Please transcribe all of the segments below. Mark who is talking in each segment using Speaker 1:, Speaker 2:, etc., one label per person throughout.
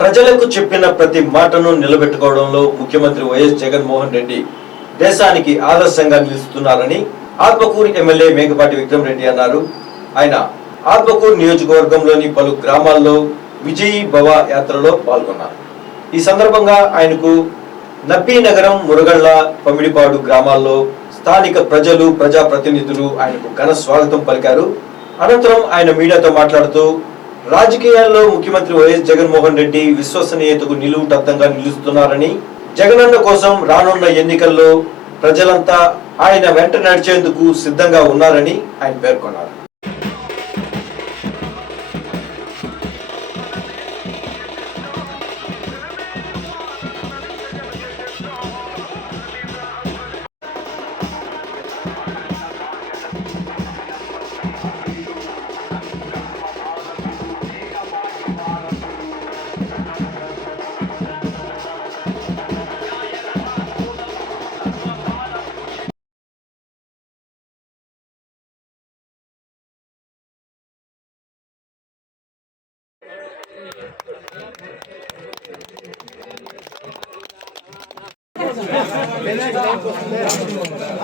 Speaker 1: ప్రజలకు చెప్పిన ప్రతి మాటను నిలబెట్టుకోవడంలో ముఖ్యమంత్రి వైఎస్ జగన్మోహన్ రెడ్డి దేశానికి ఆదర్శంగా నిలుస్తున్నారని ఆత్మకూరు ఎమ్మెల్యే మేకపాటి విక్రమ్ రెడ్డి అన్నారు. ఆయన ఆత్మకూరు నియోజకవర్గంలోని పలు గ్రామాల్లో విజయీ భవ యాత్రలో పాల్గొన్నారు. ఈ సందర్భంగా ఆయనకు నప్పీ నగరం మురగళ్ళ పమిడిపాడు గ్రామాల్లో స్థానిక ప్రజలు ప్రజాప్రతినిధులు ఆయనకు ఘన స్వాగతం పలికారు. అనంతరం ఆయన మీడియాతో మాట్లాడుతూ రాజకీయాల్లో ముఖ్యమంత్రి వైఎస్ జగన్మోహన్ రెడ్డి విశ్వసనీయతకు నిలువుటద్దంగా నిలుస్తున్నారని జగనన్న కోసం రానున్న ఎన్నికల్లో ప్రజలంతా ఆయన వెంట నడిచేందుకు సిద్ధంగా ఉన్నారని ఆయన పేర్కొన్నారు.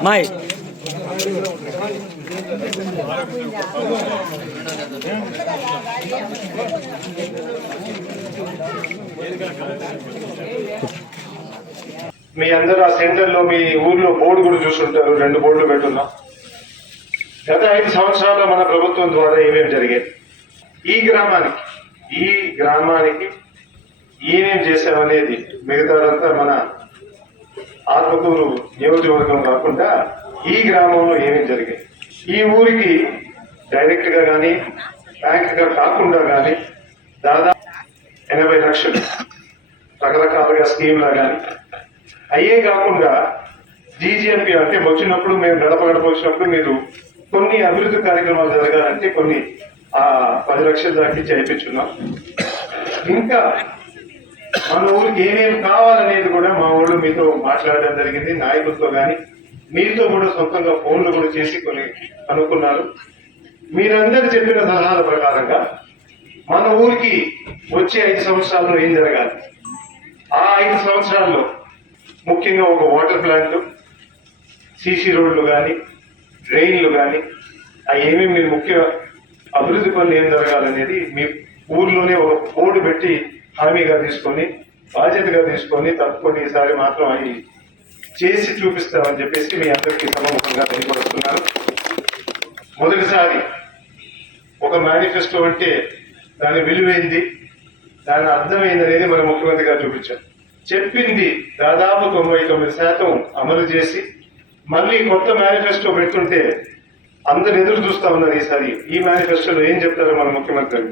Speaker 2: Mai.
Speaker 3: మీ అందరూ ఆ సెంటర్లో మీ ఊర్లో బోర్డు కూడా చూసుంటారు రెండు బోర్డులు పెట్టున్నాం గత ఐదు సంవత్సరాల్లో మన ప్రభుత్వం ద్వారా ఏమేమి జరిగేది ఈ గ్రామానికి ఈ గ్రామానికి ఏమేం చేసామనేది మిగతాదంతా మన ఆత్మకూరు నియోజకవర్గం కాకుండా ఈ గ్రామంలో ఏమేమి జరిగాయి ఈ ఊరికి డైరెక్ట్గా కానీ బ్యాంక్గా కాకుండా కానీ దాదాపు ఎనభై లక్షలు రకరకాలుగా స్కీమ్లా కానీ అయ్యే కాకుండా జీజీఎంపీ అంటే వచ్చినప్పుడు మేము గడప గడప వచ్చినప్పుడు మీరు కొన్ని అభివృద్ధి కార్యక్రమాలు జరగాలంటే కొన్ని ఆ పది లక్షల దాకా చేయించున్నాం ఇంకా మన ఊరికి ఏమేమి కావాలనేది కూడా మా ఊళ్ళు మీతో మాట్లాడడం జరిగింది. నాయకులతో కానీ మీతో కూడా సొంతంగా ఫోన్లు కూడా చేసి కొన్ని అనుకున్నారు. మీరందరూ చెప్పిన సలహాల ప్రకారంగా మన ఊరికి వచ్చే ఐదు సంవత్సరాల్లో ఏం జరగాలి? ఆ ఐదు సంవత్సరాల్లో ముఖ్యంగా ఒక వాటర్ ప్లాంట్ సీసీ రోడ్లు కానీ డ్రైన్లు కానీ అవి ఏమేమి మీరు ముఖ్య అభివృద్ధి పనులు ఏం జరగాలనేది మీ ఊర్లోనే ఒక బోర్డు పెట్టి హామీగా తీసుకొని బాధ్యతగా తీసుకొని తప్పకుండా ఈసారి మాత్రం అవి చేసి చూపిస్తామని చెప్పేసి మీ అందరికీ సమూహంగా తెలియపరుస్తున్నారు. మొదటిసారి ఒక మేనిఫెస్టో అంటే దాని విలువైంది దాని అర్థమైంది అనేది మన ముఖ్యమంత్రి గారు చూపించారు. చెప్పింది దాదాపు తొంభై తొమ్మిది శాతం అమలు చేసి మళ్ళీ కొత్త మేనిఫెస్టో పెడుతుంటే అందరు ఎదురు చూస్తా ఉన్నారు ఈసారి. ఈ మేనిఫెస్టోలో ఏం చెప్తారో మన ముఖ్యమంత్రి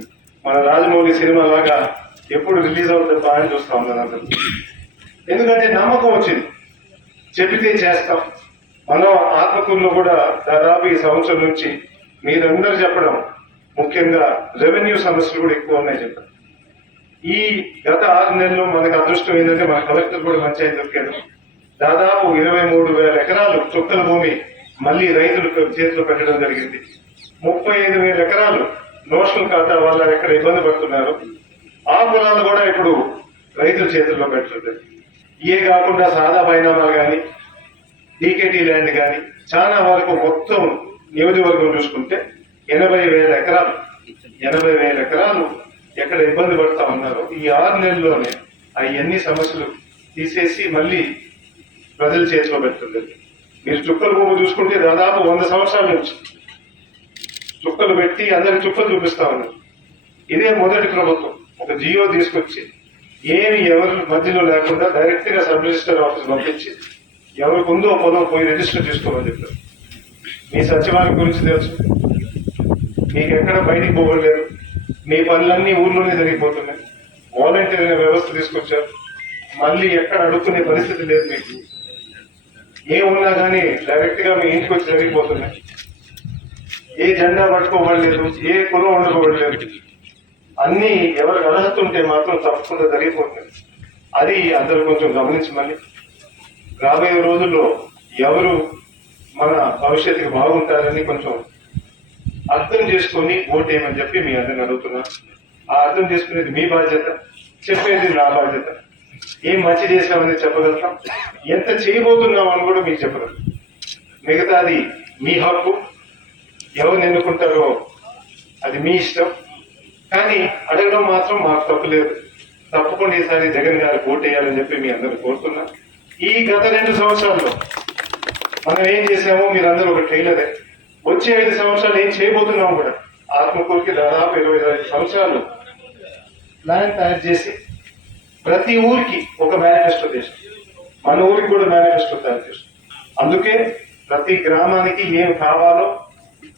Speaker 3: మన రాజమౌళి సినిమా లాగా ఎప్పుడు రిలీజ్ అవుతుందో అని చూస్తా ఉన్నాను ఎందుకంటే నమ్మకం వచ్చింది. చెబితే చేస్తాం. మనం ఆత్మకూరులో కూడా దాదాపు ఈ సంవత్సరం నుంచి మీరందరూ చెప్పడం ముఖ్యంగా రెవెన్యూ సమస్యలు కూడా ఎక్కువ ఉన్నాయి చెప్పారు. ఈ గత ఆరు నెలలు మనకు అదృష్టం ఏంటంటే మన కలెక్టర్ కూడా మంచి ఆయన దాదాపు ఇరవై మూడు వేల ఎకరాలు చుక్కల భూమి మళ్ళీ రైతులు చేతిలో పెట్టడం జరిగింది. ముప్పై ఐదు వేల ఎకరాలు నోషనల్ ఖాతా వాళ్ళు ఎక్కడ ఇబ్బంది పడుతున్నారు. ఆ పొలాలు కూడా ఇప్పుడు రైతుల చేతుల్లో పెడుతుంది ఇవే కాకుండా సాదా బైనామాలు కానీ డీకేటీ ల్యాండ్ కానీ చాలా వరకు మొత్తం నియోజకవర్గం చూసుకుంటే ఎనభై వేల ఎకరాలు ఎనభై వేల ఎకరాలు ఎక్కడ ఇబ్బంది పడతా ఉన్నారో ఈ ఆరు నెలల్లోనే అవన్నీ సమస్యలు తీసేసి మళ్ళీ ప్రజల చేతిలో పెడుతుంది. మీరు చుక్కల భూమి చూసుకుంటే దాదాపు వంద సంవత్సరాల నుంచి చుక్కలు పెట్టి అందరికి చుక్కలు చూపిస్తా ఉన్నారు. ఇదే మొదటి ప్రభుత్వం. ఒక జియో తీసుకొచ్చి ఏమి ఎవరి మధ్యలో లేకుండా డైరెక్ట్గా సబ్ రిజిస్టర్ ఆఫీస్ పంపించి ఎవరికి ఉందో పొలం పోయి రిజిస్టర్ చేసుకోమని చెప్పారు. మీ సచివాలయం గురించి తెలుసు. మీకు ఎక్కడ బయటికి పోగలేరు మీ పనులన్నీ ఊర్లోనే జరిగిపోతున్నాయి. వాలంటీర్ అనే వ్యవస్థ తీసుకొచ్చారు. మళ్ళీ ఎక్కడ అడుక్కునే పరిస్థితి లేదు మీకు. ఏమున్నా కానీ డైరెక్ట్గా మీ ఇంటికి వచ్చి జరిగిపోతున్నాయి. ఏ జెండా పట్టుకోబడలేదు ఏ కులం వండుకోబడలేదు అన్ని ఎవరికి అర్హత ఉంటే మాత్రం తప్పకుండా జరిగిపోతుంది. అది అందరూ కొంచెం గమనించమని రాబోయే రోజుల్లో ఎవరు మన భవిష్యత్తుకి బాగుంటారని కొంచెం అర్థం చేసుకొని ఓటేయమని చెప్పి మీ అందరిని అడుగుతున్నా. ఆ అర్థం చేసుకునేది మీ బాధ్యత చెప్పేది నా బాధ్యత. ఏం మంచి చేసామని చెప్పగలుగుతాం? ఎంత చేయబోతున్నాం అని కూడా మీకు చెప్పగలం మిగతాది మీ హక్కు. ఎవరు ఎన్నుకుంటారో అది మీ ఇష్టం. కానీ అడగడం మాత్రం మాకు తప్పు లేదు. తప్పకుండా ఈసారి జగన్ గారు ఓటేయాలని చెప్పి మీ అందరూ కోరుతున్నా. ఈ గత రెండు సంవత్సరాల్లో మనం ఏం చేసామో మీరందరూ ఒక ట్రైలరే వచ్చే ఐదు సంవత్సరాలు ఏం చేయబోతున్నాం కూడా? ఆత్మకూరుకి దాదాపు ఇరవై ఐదు సంవత్సరాలు ప్లాన్ తయారు చేసి ప్రతి ఊరికి ఒక మేనిఫెస్టో చేసాం మన ఊరికి కూడా మేనిఫెస్టో తయారు చేసాం అందుకే ప్రతి గ్రామానికి ఏం కావాలో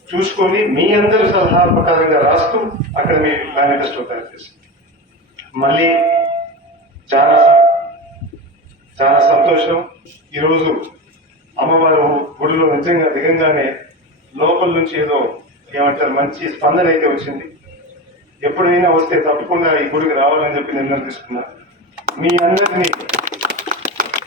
Speaker 3: చూసుకొని మీ అందరి సలహా ప్రకారంగా రాస్తూ అక్కడ మీ మేనిఫెస్టో తయారు చేసింది. మళ్ళీ చాలా చాలా సంతోషం. ఈరోజు అమ్మవారు గుడిలో నిజంగా దిగంగానే లోపల నుంచి ఏదో ఏమంటారు మంచి స్పందన అయితే వచ్చింది. ఎప్పుడైనా వస్తే తప్పకుండా ఈ గుడికి రావాలని చెప్పి నిర్ణయం తీసుకున్నాను మీ అందరినీ